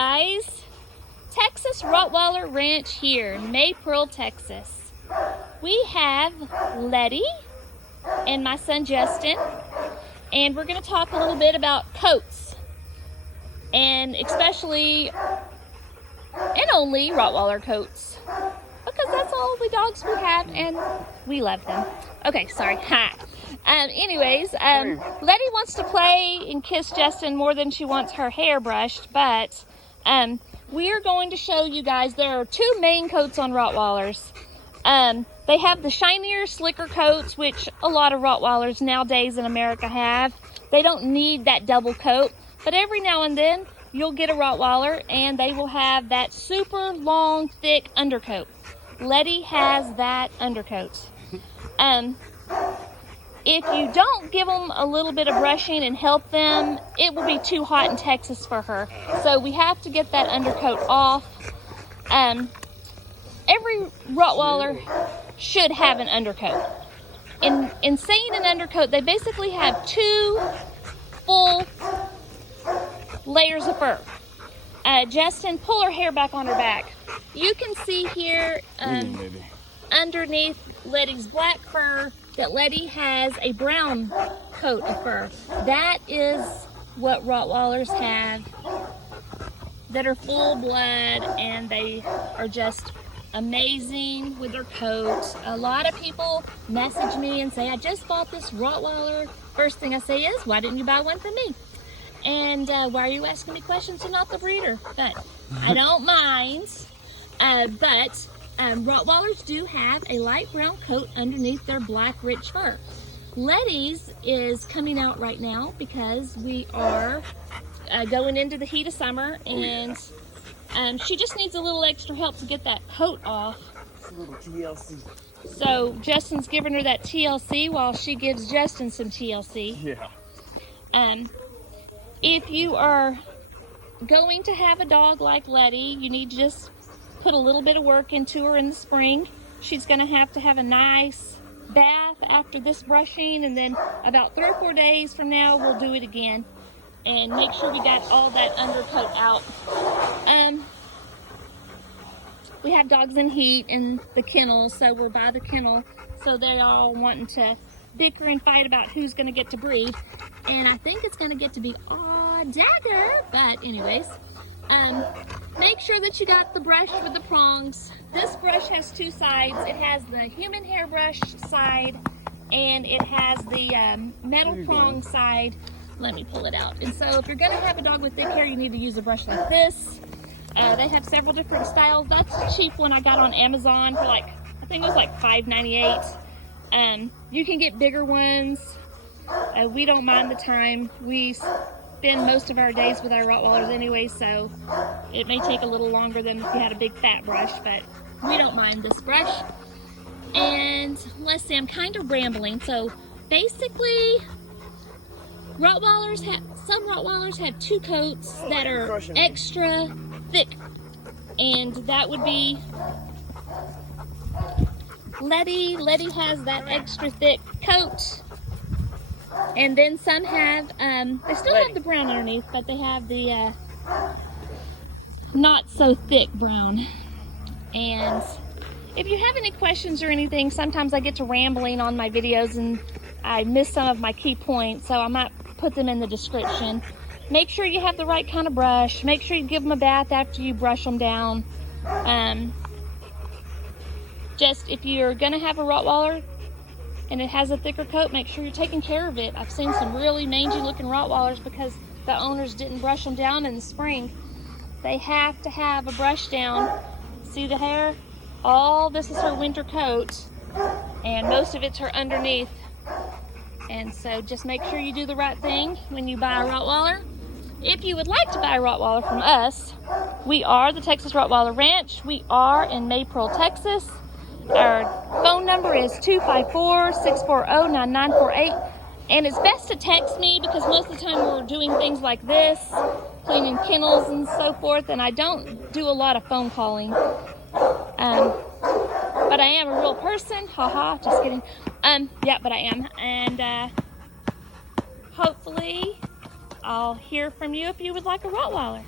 guys, Texas Rottweiler Ranch here in Maypearl, Texas. We have Letty and my son Justin, and we're going to talk a little bit about coats, and especially and only Rottweiler coats, because that's all the dogs we have and we love them. Okay, sorry. Anyways, Letty wants to play and kiss Justin more than she wants her hair brushed, but we are going to show you guys there are two main coats on Rottweilers. They have the shinier, slicker coats, which a lot of Rottweilers nowadays in America have. They don't need that double coat, but every now and then you'll get a Rottweiler and they will have that super long, thick undercoat. Letty has that undercoat. If you don't give them a little bit of brushing and help them, it will be too hot in Texas for her. So we have to get that undercoat off. Every Rottweiler should have an undercoat. In saying an undercoat, they basically have two full layers of fur. Justin, pull her hair back on her back. You can see here underneath Letty's black fur that Letty has a brown coat of fur. That is what Rottweilers have that are full blood, and they are just amazing with their coats. A lot of people message me and say, I just bought this Rottweiler. First thing I say is, why didn't you buy one for me? And why are you asking me questions and not the breeder? But I don't mind. But Rottweilers do have a light brown coat underneath their black rich fur. Letty's is coming out right now because we are going into the heat of summer, and she just needs a little extra help to get that coat off. It's a little TLC. So Justin's giving her that TLC while she gives Justin some TLC. Yeah. If you are going to have a dog like Letty, you need to just put a little bit of work into her in the spring. She's going to have a nice bath after this brushing, and then about 3 or 4 days from now we'll do it again and make sure we got all that undercoat out. We have dogs in heat in the kennel, so we're by the kennel, so they're all wanting to bicker and fight about who's going to get to breed, and I think it's going to get to be Dagger. But anyways, make sure that you got the brush with the prongs. This brush has two sides. It has the human hairbrush side, and it has the metal prong side. Let me pull it out. And so if you're going to have a dog with thick hair, you need to use a brush like this. They have several different styles. That's a cheap one I got on Amazon for I think it was like $5.98. You can get bigger ones. We don't mind the time. We spend most of our days with our Rottweilers anyway, so it may take a little longer than if you had a big fat brush, but we don't mind this brush. And let's see, I'm kind of rambling. So basically, some Rottweilers have two coats that are extra thick, and that would be Letty. Letty has that extra thick coat. And then some have, they still have the brown underneath, but they have the not so thick brown. And if you have any questions or anything, sometimes I get to rambling on my videos and I miss some of my key points, so I might put them in the description. Make sure you have the right kind of brush. Make sure you give them a bath after you brush them down. Just if you're gonna have a Rottweiler and it has a thicker coat, make sure you're taking care of it. I've seen some really mangy looking Rottweilers because the owners didn't brush them down in the spring. They have to have a brush down. See the hair? All this is her winter coat, and most of it's her underneath. And so just make sure you do the right thing when you buy a Rottweiler. If you would like to buy a Rottweiler from us, we are the Texas Rottweiler Ranch. We are in Maypearl, Texas. Our phone number is 254-640-9948, and it's best to text me because most of the time we're doing things like this, cleaning kennels and so forth, and I don't do a lot of phone calling. But I am a real person. Haha, just kidding. Yeah, but I am, and hopefully I'll hear from you if you would like a Rottweiler.